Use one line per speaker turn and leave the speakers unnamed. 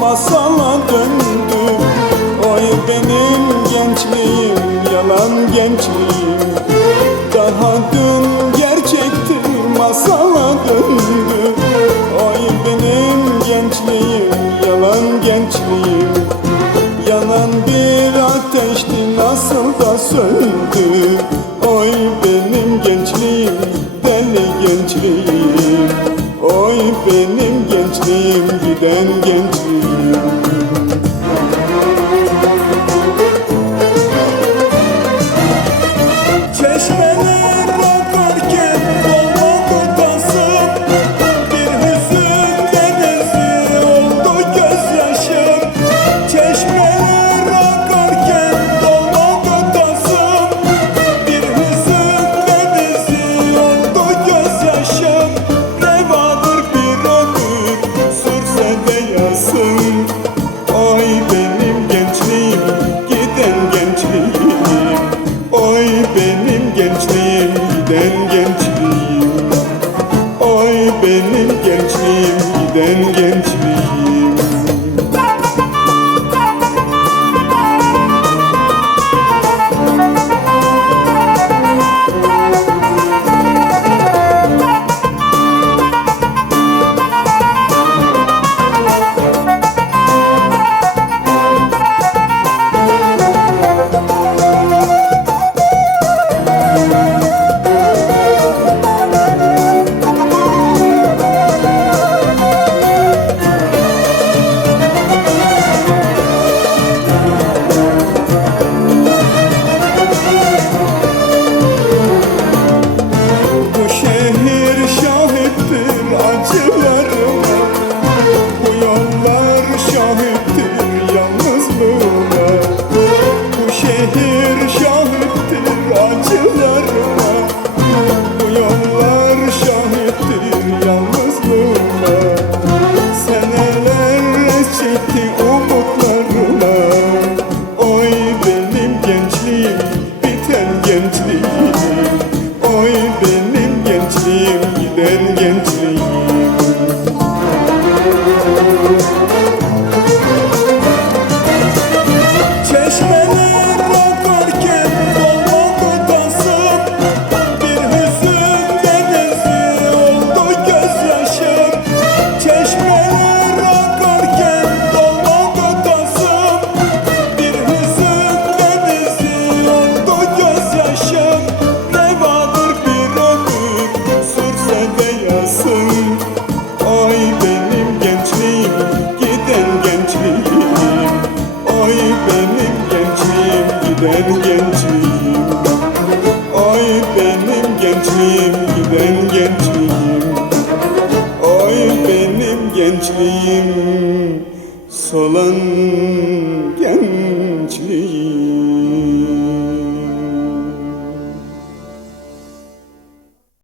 masala döndüm. Oy benim gençliğim yalan gençliğim. Daha dün gerçekti masala döndü. Oy benim gençliğim yalan gençliğim. Yanan bir ateşti nasıl da söndü. Oy benim gençliğim. benim gençliğim giden gençliğim. kentli gençliğim giden gençliğim. Oy benim gençliğim solan gençliğim.